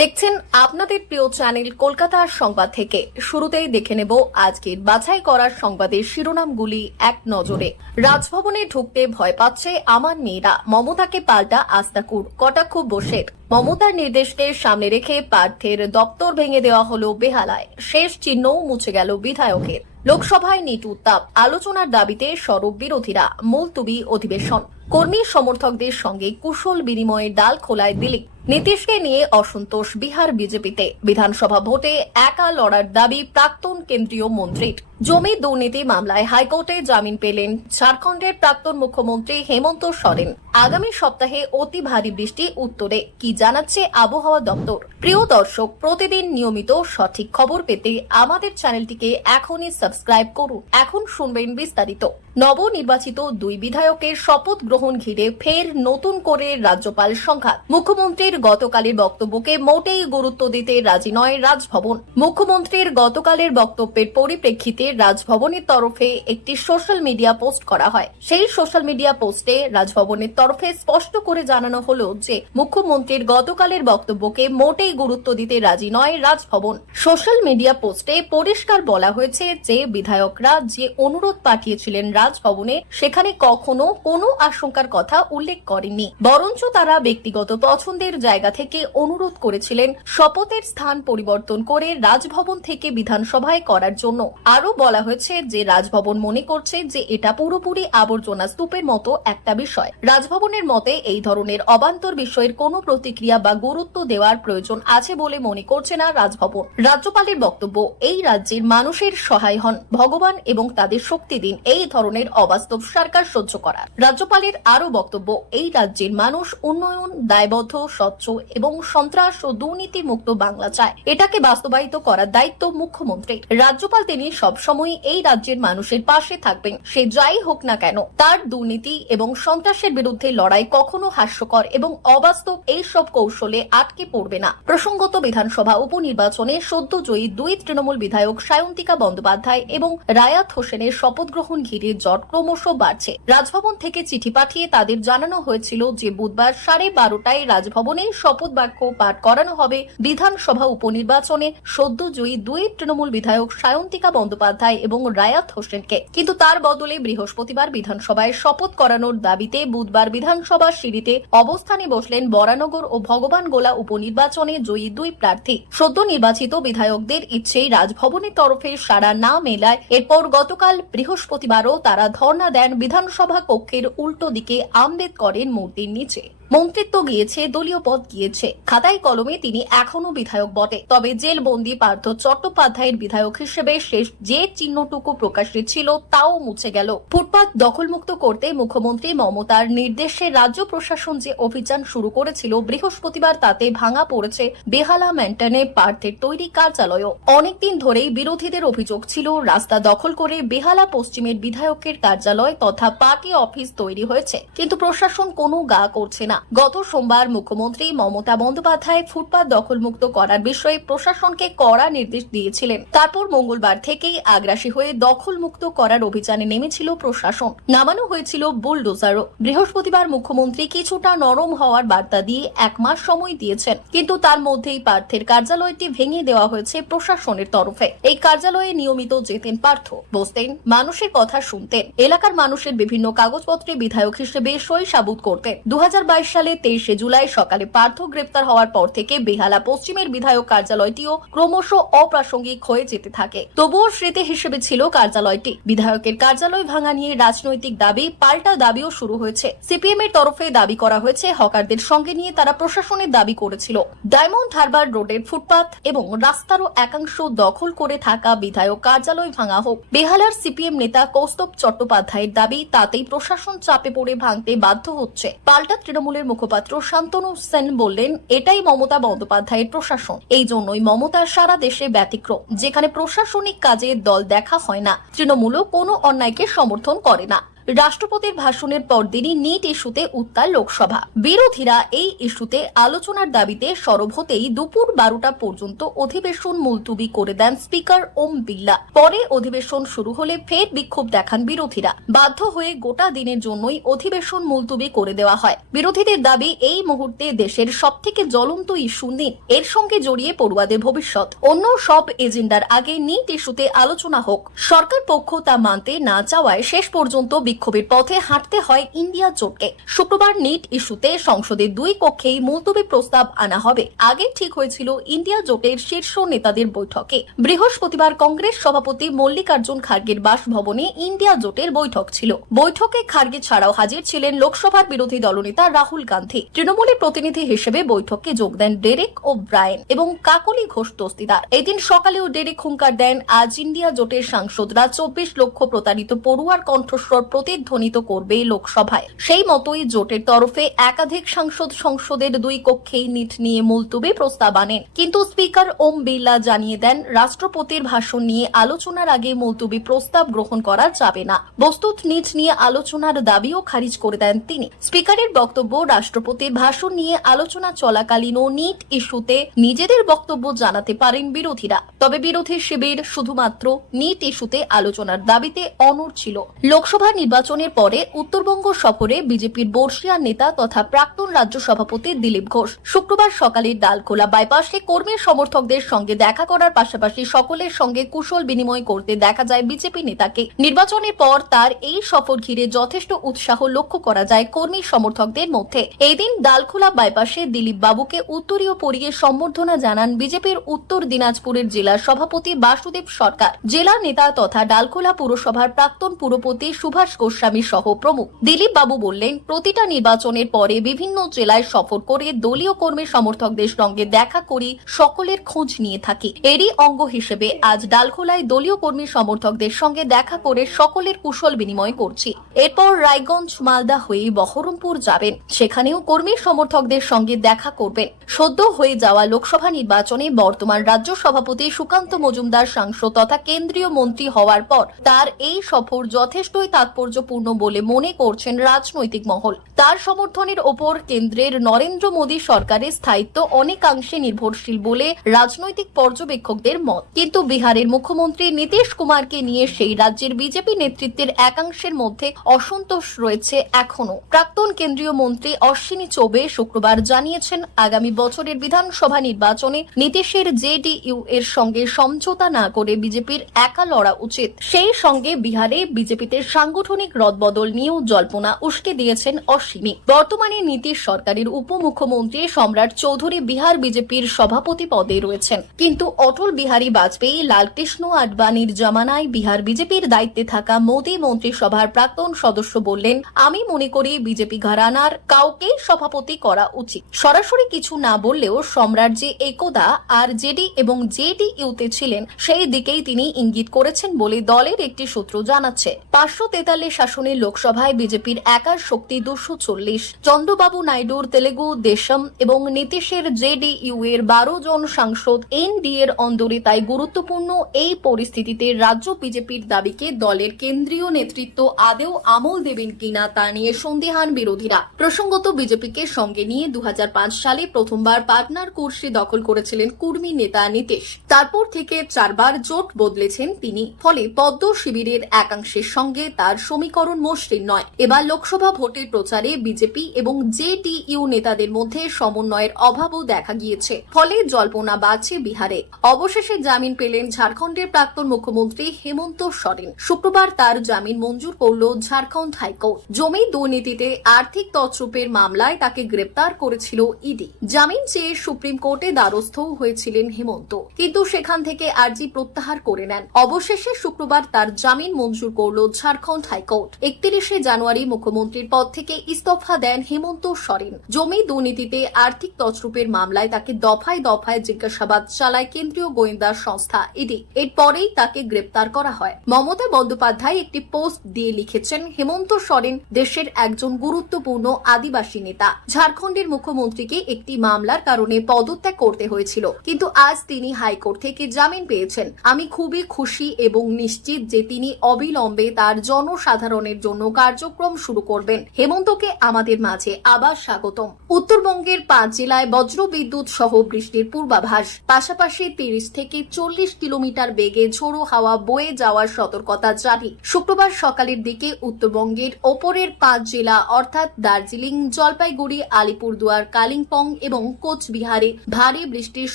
দেখছেন আপনাদের প্রিয় চ্যানেল কলকাতার সংবাদ থেকে। শুরুতেই দেখে নেব আজকের বাছাই করার সংবাদের শিরোনামগুলি এক নজরে। রাজভবনে ঢুকতে ভয় পাচ্ছে আমার মেয়েরা। মমতাকে পাল্টা আস্তাকুর, কটাক্ষ বসের। মমতার নির্দেশকে সামনে রেখে পার্থের দপ্তর ভেঙে দেওয়া হল বেহালায়। শেষ চিহ্নও মুছে গেল বিধায়কের। লোকসভায় নিট উত্তাপ আলোচনার দাবিতে সরব বিরোধীরা। মুলতুবি অধিবেশন। কর্মী সমর্থকদের সঙ্গে কুশল বিনিময়ে ডাল খোলায় দিলীপ নীতিশকে নিয়ে অসন্তোষ বিহার বিজেপিতে। বিধানসভা ভোটে একা লড়ার দাবি প্রাক্তন কেন্দ্রীয় মন্ত্রীর। জমি দুর্নীতি মামলায় হাইকোর্টে জামিন পেলেন ঝাড়খণ্ডের প্রাক্তন মুখ্যমন্ত্রী হেমন্ত সরেন। আগামী সপ্তাহে অতি ভারী বৃষ্টি উত্তরে, কি জানাচ্ছে আবহাওয়া দপ্তর। প্রিয় দর্শক, প্রতিদিন নিয়মিত সঠিক খবর পেতে আমাদের চ্যানেলটিকে এখনই সাবস্ক্রাইব করুন। এখন শুনবেন বিস্তারিত। নবনির্বাচিত দুই বিধায়কের শপথ গ্রহণ ঘিরে ফের নতুন করে রাজ্যপাল সংঘাত। মুখ্যমন্ত্রীর গতকালের বক্তব্যকে মোটেই গুরুত্ব দিতে রাজি নয় রাজভবন। মুখ্যমন্ত্রীর গতকালের বক্তব্যের পরিপ্রেক্ষিতে রাজভবনের তরফে একটি সোশ্যাল মিডিয়া পোস্ট করা হয়। সেই সোশ্যাল মিডিয়া পোস্টে রাজভবনের তরফে স্পষ্ট করে জানানো হলো যে, মুখ্যমন্ত্রীর গতকালের বক্তব্যকে মোটেই গুরুত্ব দিতে রাজি নয় রাজভবন। সোশ্যাল মিডিয়া পোস্টে পরিষ্কার বলা হয়েছে যে, বিধায়করা যে অনুরোধ পাঠিয়েছিলেন রাজভবনে সেখানে কখনো কোনো আশঙ্কার কথা উল্লেখ করেননি। বরঞ্চ তারা ব্যক্তিগত পছন্দের জায়গা থেকে অনুরোধ করেছিলেন শপথের স্থান পরিবর্তন করে রাজভবন থেকে বিধানসভায় করার জন্য। আরও বলা হয়েছে যে রাজভবন মনে করছে যে এটা পুরোপুরি আবর্জনা স্তূপের মতো একটা বিষয়। রাজভবনের মতে এই ধরনের অবান্তর বিষয়ের কোনো প্রতিক্রিয়া বা গুরুত্ব দেওয়ার প্রয়োজন আছে বলে মনে করছে না রাজভবন। রাজ্যপালের বক্তব্য, এই রাজ্যের মানুষের সহায় হন, ভগবান এবং তাদের শক্তি দিন, এই ধরনের অবাস্তব সরকার সহ্য করার। রাজ্যপালের আরও বক্তব্য, এই রাজ্যের মানুষ উন্নয়ন, দায়বদ্ধ, স্বচ্ছ এবং সন্ত্রাস ও দুর্নীতি মুক্ত বাংলা চায়। এটাকে বাস্তবায়িত করার দায়িত্ব মুখ্যমন্ত্রীর। রাজ্যপাল তিনি সবসময় এই রাজ্যের মানুষের পাশে থাকবেন। সে যাই হোক না কেন, তার দুর্নীতি এবং সন্ত্রাসের বিরুদ্ধে লড়াই কখনো হাস্যকর এবং অবাস্তব এই সব কৌশলে আটকে পড়বে না। প্রসঙ্গত বিধানসভা উপনির্বাচনে সদ্য জয়ী দুই তৃণমূল বিধায়ক সায়ন্তিকা বন্দ্যোপাধ্যায় এবং রায়াত হোসেনের শপথ গ্রহণ ঘিরে জট ক্রমশ বাড়ছে। রাজভবন থেকে চিঠি পাঠিয়ে তাদের জানানো হয়েছিল যে বুধবার সাড়ে বারোটায় রাজভবনে শপথ বাক্য পাঠ করানো হবে। বিধানসভা উপনির্বাচনে সদ্য জয়ী দুই তৃণমূল বিধায়ক সায়ন্তিকা বন্দ্যোপাধ্যায় এবং রায়াত হোসেনকে। কিন্তু তার বদলে বৃহস্পতিবার বিধানসভায় শপথ করানোর দাবিতে বুধবার বিধানসভা সিঁড়িতে অবস্থানে বসলেন বরানগর ও ভগবান গোলা উপনির্বাচনে জয়ী দুই প্রার্থী। সদ্য নির্বাচিত বিধায়কদের ইচ্ছেই রাজভবনের তরফে সাড়া না মেলায়। এরপর গতকাল বৃহস্পতিবারও তারা ধর্ণা দেন বিধানসভা কক্ষের উল্টো দিকে আম্বেদকরের মূর্তির নিচে। মন্ত্রিত্ব গিয়েছে, দলীয় পদ গিয়েছে। খাতায় কলমে তিনি এখনও বিধায়ক বটে। তবে জেলবন্দি পার্থ চট্টোপাধ্যায়ের বিধায়ক হিসেবে শেষ যে চিহ্নটুকু প্রকাশিত ছিল তাও মুছে গেল। ফুটপাত দখলমুক্ত করতে মুখ্যমন্ত্রী মমতার নির্দেশে রাজ্য প্রশাসন যে অভিযান শুরু করেছিল, বৃহস্পতিবার তাতে ভাঙা পড়েছে বেহালা ম্যান্টনে পার্থের তৈরি কার্যালয়ও। অনেকদিন ধরেই বিরোধীদের অভিযোগ ছিল, রাস্তা দখল করে বেহালা পশ্চিমের বিধায়কের কার্যালয় তথা পার্টি অফিস তৈরি হয়েছে। কিন্তু প্রশাসন কোনো গা করছে না। গত সোমবার মুখ্যমন্ত্রী মমতা বন্দ্যোপাধ্যায় ফুটপাত দখলমুক্ত করার বিষয়ে প্রশাসনকে কড়া নির্দেশ দিয়েছিলেন। তারপর মঙ্গলবার থেকেই আগ্রাসী হয়ে দখলমুক্ত করার অভিযানে নেমেছিল প্রশাসন। নামানো হয়েছিল বুলডোজারও। বৃহস্পতিবার মুখ্যমন্ত্রী কিছুটা নরম হওয়ার বার্তা দিয়ে এক মাস সময় দিয়েছেন। কিন্তু তার মধ্যেই পার্থের কার্যালয়টি ভেঙে দেওয়া হয়েছে প্রশাসনের তরফে। এই কার্যালয়ে নিয়মিত যেতেন পার্থ। বসতেন, মানুষের কথা শুনতেন। এলাকার মানুষের বিভিন্ন কাগজপত্রে বিধায়ক হিসেবে সই সাবুত করতেন। দু হাজার বাইশ সালে তেইশে জুলাই সকালে পার্থ গ্রেপ্তার হওয়ার পর থেকে বেহালা পশ্চিমের বিধায়ক কার্যালয়টিও ক্রমশ অপ্রাসঙ্গিক হয়ে যেতে থাকে। তবুও স্মৃতি হিসেবে ছিল কার্যালয়টি। বিধায়কের কার্যালয় ভাঙা নিয়ে রাজনৈতিক দাবি, পাল্টা দাবিও শুরু হয়েছে। সিপিএম এর তরফে দাবি করা হয়েছে, হকারদের সঙ্গে নিয়ে তারা প্রশাসনের দাবি করেছিল। ডায়মন্ড হারবার রোডের ফুটপাত এবং রাস্তারও একাংশ দখল করে থাকা বিধায়ক কার্যালয় ভাঙা হোক। বেহালার সিপিএম নেতা কৌস্তব চট্টোপাধ্যায়ের দাবি, তাতেই প্রশাসন চাপে পড়ে ভাঙতে বাধ্য হচ্ছে। পাল্টা তৃণমূলের মুখপাত্র শান্তনু সেন বললেন, এটাই মমতা বন্দ্যোপাধ্যায়ের প্রশাসন। এই জন্যই মমতা সারা দেশে ব্যতিক্রম, যেখানে প্রশাসনিক কাজে দল দেখা হয় না, তৃণমূলও কোনো অন্যায়কে সমর্থন করে না। রাষ্ট্রপতির ভাষণের পরদিনই নিট ইস্যুতে উত্তাল লোকসভা। বিরোধীরা এই ইস্যুতে আলোচনার দাবিতে সরব হতেই দুপুর বারোটা পর্যন্ত অধিবেশন মুলতুবি করে দেন স্পিকার ওম বিল্লা পরে অধিবেশন শুরু হলে ফের বিক্ষোভ দেখান বিরোধীরা। বাধ্য হয়ে গোটা দিনের জন্যই অধিবেশন মুলতুবি করে দেওয়া হয়। বিরোধীদের দাবি, এই মুহূর্তে দেশের সবথেকে জ্বলন্ত ইস্যু নিট। এর সঙ্গে জড়িয়ে পড়ুয়াদের ভবিষ্যৎ। অন্য সব এজেন্ডার আগে নিট ইস্যুতে আলোচনা হোক। সরকার পক্ষ তা মানতে না চাওয়ায় শেষ পর্যন্ত বিক্ষোভের পথে হাঁটতে হয় ইন্ডিয়া জোটকে। শুক্রবার নিট ইস্যুতে সংসদের দুই কক্ষেই মুলতবি প্রস্তাব আনা হবে। আগে ঠিক হয়েছিল ইন্ডিয়া জোটের শীর্ষ নেতাদের বৈঠকে। বৃহস্পতিবার কংগ্রেস সভাপতি মল্লিকার্জুন খার্গের বাসভবনে ইন্ডিয়া জোটের বৈঠক ছিল। বৈঠকে খার্গে ছাড়াও হাজির ছিলেন লোকসভার বিরোধী দলনেতা রাহুল গান্ধী। তৃণমূলের প্রতিনিধি হিসেবে বৈঠকে যোগ দেন ডেরেক ও ব্রায়েন এবং কাকলি ঘোষ দস্তিদার। এদিন সকালেও ডেরেক হুঙ্কার দেন, আজ ইন্ডিয়া জোটের সাংসদরা চব্বিশ লক্ষ প্রতারিত পড়ুয়ার কণ্ঠস্বর প্রতিধ্বনিত করবে লোকসভায়। সেই মতোই জোটের তরফে একাধিক সাংসদ সংসদের দুই কক্ষেই নিট নিয়ে মুলতুবি প্রস্তাব আনেন। কিন্তু স্পিকার ওম বিড়লা জানিয়ে দেন, রাষ্ট্রপতির ভাষণ নিয়ে আলোচনার আগে মুলতুবি প্রস্তাব গ্রহণ করা যাবে না। বস্তুত নিট নিয়ে আলোচনার দাবিও খারিজ করে দেন তিনি। স্পিকারের বক্তব্য, রাষ্ট্রপতির ভাষণ নিয়ে আলোচনা চলাকালীনও নিট ইস্যুতে নিজেদের বক্তব্য জানাতে পারেন বিরোধীরা। তবে বিরোধী শিবির শুধুমাত্র নিট ইস্যুতে আলোচনার দাবিতে অনড় ছিল। লোকসভা নির্বাচনের পরে উত্তরবঙ্গ সফরে বিজেপির বর্ষিয়া নেতা তথা প্রাক্তন রাজ্য সভাপতি দিলীপ ঘোষ। শুক্রবার সকালে ডালখোলা বাইপাসে কর্মী সমর্থকদের সঙ্গে দেখা করার পাশাপাশি সকলের সঙ্গে কুশল বিনিময় করতে দেখা যায় বিজেপি নেতাকে। নির্বাচনের পর তার এই সফর ঘিরে যথেষ্ট উৎসাহ লক্ষ্য করা যায় কর্মী সমর্থকদের মধ্যে। এই দিন ডালখোলা বাইপাসে দিলীপ বাবুকে উত্তরীয় পরিয়ে সম্বর্ধনা জানান বিজেপির উত্তর দিনাজপুরের জেলা সভাপতি বাসুদেব সরকার। জেলা নেতা তথা ডালখোলা পুরসভার প্রাক্তন পুরপতি সুভাষ গোস্বামী সহ প্রমুখ। দিলীপ বাবু বললেন, প্রতিটা নির্বাচনের পরে বিভিন্ন জেলায় সফর করে দলীয় কর্মী সমর্থকদের সঙ্গে দেখা করি, সকলের খোঁজ নিয়ে থাকি। এরই অঙ্গ হিসেবে আজ ডালখোলায় দলীয় কর্মী সমর্থকদের সঙ্গে দেখা করে সকলের কুশল বিনিময় করছি। এরপর রায়গঞ্জ, মালদা হয়ে বহরমপুর যাবেন। সেখানেও কর্মী সমর্থকদের সঙ্গে দেখা করবেন। সদ্য হয়ে যাওয়া লোকসভা নির্বাচনে বর্তমান রাজ্য সভাপতি সুকান্ত মজুমদার সাংসদ তথা কেন্দ্রীয় মন্ত্রী হওয়ার পর তার এই সফর যথেষ্টই তাৎপর্যপূর্ণ বলে মনে করছেন রাজনৈতিক মহল। তার সমর্থনের ওপর কেন্দ্রের নরেন্দ্র মোদী সরকারের স্থায়িত্ব অনেকাংশে নির্ভরশীল বলে রাজনৈতিক পর্যবেক্ষকদের মত। কিন্তু বিহারের মুখ্যমন্ত্রী নীতিশ কুমারকে নিয়ে সেই রাজ্যের বিজেপি নেতৃত্বের একাংশের মধ্যে অসন্তোষ রয়েছে এখনও প্রাক্তন কেন্দ্রীয় মন্ত্রী অশ্বিনী চৌবে শুক্রবার জানিয়েছেন, আগামী বছরের বিধানসভা নির্বাচনে নীতিশের জেডিইউ এর সঙ্গে সমঝোতা না করে বিজেপির একা লড়া উচিত। সেই সঙ্গে বিহারে বিজেপিতে সাংগঠনিক রদবদল নিয়েও জল্পনা উস্কে দিয়েছেন অশ্বিনী বর্তমানে নীতিশ সরকারের উপমুখ্যমন্ত্রী সম্রাট চৌধুরী বিহার বিজেপির সভাপতি পদে রয়েছেন। কিন্তু অটল বিহারী বাজপেয়ী, লালকৃষ্ণ আডবাণীর জামানায় বিহার বিজেপির দায়িত্বে থাকা মোদী মন্ত্রিসভার প্রাক্তন সদস্য বললেন, আমি মনে করি বিজেপি ঘরানার কাউকে সভাপতি করা উচিত। সরাসরি কিছু না বললেও সম্রাট যে একদা আর জেডি এবং জেডিইউতে ছিলেন, সেই দিকেই তিনি ইঙ্গিত করেছেন বলে দলের একটি সূত্র জানাচ্ছে। পাঁচশো তেতাল্লিশ আসনে লোকসভায় বিজেপির একার শক্তি দুশো চল্লিশ। চন্দ্রবাবু নাইডুর তেলেগু, দেশম এবং নীতিশের জেডিইউ এর বারো জন সাংসদ এনডিএ এর অন্দরে তাই গুরুত্বপূর্ণ এই পরিস্থিতিতে রাজ্য বিজেপির দাবিকে দলের কেন্দ্রীয় নেতৃত্ব আদেও আমল দেবেন কিনা তা নিয়ে সন্দেহান বিরোধীরা। প্রসঙ্গত বিজেপিকে সঙ্গে নিয়ে দু হাজার পাঁচ সালে প্রথমবার পাটনার কুর্সি দখল করেছিলেন কুর্মী নেতা নীতিশ। তারপর থেকে চারবার জোট বদলেছেন তিনি। ফলে পদ্ম শিবিরের একাংশের সঙ্গে তার সমীকরণ মসৃণ নয়। এবার লোকসভা ভোটের প্রচারে বিজেপি এবং জেডিইউ নেতাদের মধ্যে সমন্বয়ের অভাবও দেখা গিয়েছে। ফলে জল্পনা বাড়ছে বিহারে। অবশেষে জামিন পেলেন ঝাড়খণ্ডের প্রাক্তন মুখ্যমন্ত্রী হেমন্ত সরেন। শুক্রবার তার জামিন মঞ্জুর করল ঝাড়খণ্ড হাইকোর্ট। জমি দুর্নীতিতে আর্থিক তছরূপের মামলায় তাকে গ্রেপ্তার করেছিল ইডি। জামিন চেয়ে সুপ্রিম কোর্টে দ্বারস্থ হয়েছিলেন হেমন্ত। কিন্তু সেখান থেকে আর্জি প্রত্যাহার করে নেন। অবশেষে শুক্রবার তার জামিন মঞ্জুর করল ঝাড়খণ্ড হাইকোর্ট। একত্রিশে জানুয়ারি মুখ্যমন্ত্রীর পদ থেকে ইস্তফা দেন হেমন্ত সরেন। জমি দুর্নীতিতে আর্থিক তছরূপের মামলায় তাকে দফায় দফায় জিজ্ঞাসাবাদ চালায় কেন্দ্রীয় গোয়েন্দা সংস্থা ইডি। এরপরেই তাকে গ্রেপ্তার করা হয়। মমতা বন্দ্যোপাধ্যায় একটি পোস্ট দিয়ে লিখেছেন, হেমন্ত সরেন দেশের একজন গুরুত্বপূর্ণ আদিবাসী নেতা। ঝাড়খণ্ডের মুখ্যমন্ত্রীকে একটি মামলার কারণে পদত্যাগ করতে হয়েছিল, কিন্তু আজ তিনি হাইকোর্ট থেকে জামিন পেয়েছেন। আমি খুবই খুশি এবং নিশ্চিত যে তিনি অবিলম্বে তার জনসাধারণ জনসাধারণের জন্য কার্যক্রম শুরু করবেন। হেমন্তকে আমাদের মাঝে আবার স্বাগতম। উত্তরবঙ্গের পাঁচ জেলায় বজ্র বিদ্যুৎ সহ বৃষ্টির পূর্বাভাস। পাশাপাশি তিরিশ থেকে চল্লিশ কিলোমিটার বেগে ঝোড়ো হাওয়া বয়ে যাওয়ার সতর্কতা জারি। শুক্রবার সকালের দিকে উত্তরবঙ্গের ওপরের পাঁচ জেলা অর্থাৎ দার্জিলিং, জলপাইগুড়ি, আলিপুরদুয়ার, কালিম্পং এবং কোচবিহারে ভারী বৃষ্টির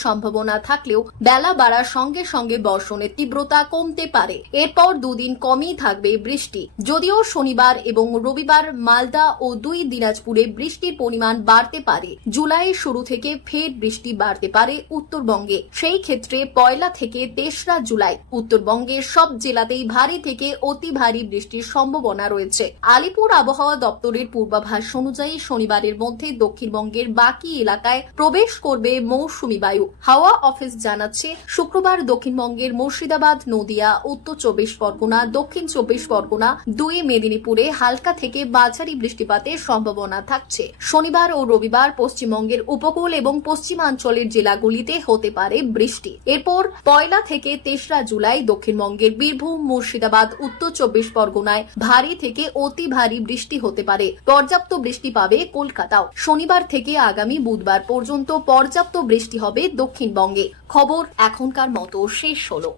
সম্ভাবনা থাকলেও বেলা বাড়ার সঙ্গে সঙ্গে বর্ষণের তীব্রতা কমতে পারে। এরপর দুদিন কমই থাকবে বৃষ্টি। যদিও শনিবার এবং রবিবার মালদা ও দুই দিনাজপুরে বৃষ্টির পরিমাণ বাড়তে পারে। জুলাইয়ের শুরু থেকে ফের বৃষ্টি বাড়তে পারে উত্তরবঙ্গে। সেই ক্ষেত্রে পয়লা থেকে তেসরা জুলাই উত্তরবঙ্গের সব জেলাতেই ভারী থেকে অতি ভারী বৃষ্টির সম্ভাবনা রয়েছে। আলিপুর আবহাওয়া দপ্তরের পূর্বাভাস অনুযায়ী শনিবারের মধ্যে দক্ষিণবঙ্গের বাকি এলাকায় প্রবেশ করবে মৌসুমী বায়ু। হাওয়া অফিস জানাচ্ছে, শুক্রবার দক্ষিণবঙ্গের মুর্শিদাবাদ, নদিয়া, উত্তর চব্বিশ পরগনা, দক্ষিণ চব্বিশ পরগনা দুই মেদিনীপুরে হালকা থেকে বাছারি বৃষ্টিপাতের সম্ভাবনা থাকছে। শনিবার ও রবিবার পশ্চিমবঙ্গের উপকূল এবং পশ্চিমাঞ্চলের জেলাগুলিতে হতে পারে বৃষ্টি। এরপর পয়লা থেকে তেসরা জুলাই দক্ষিণবঙ্গের বীরভূম, মুর্শিদাবাদ, উত্তর চব্বিশ পরগনায় ভারী থেকে অতি ভারী বৃষ্টি হতে পারে। পর্যাপ্ত বৃষ্টি পাবে কলকাতাও। শনিবার থেকে আগামী বুধবার পর্যন্ত পর্যাপ্ত বৃষ্টি হবে দক্ষিণবঙ্গে। খবর এখনকার মতো শেষ হলো।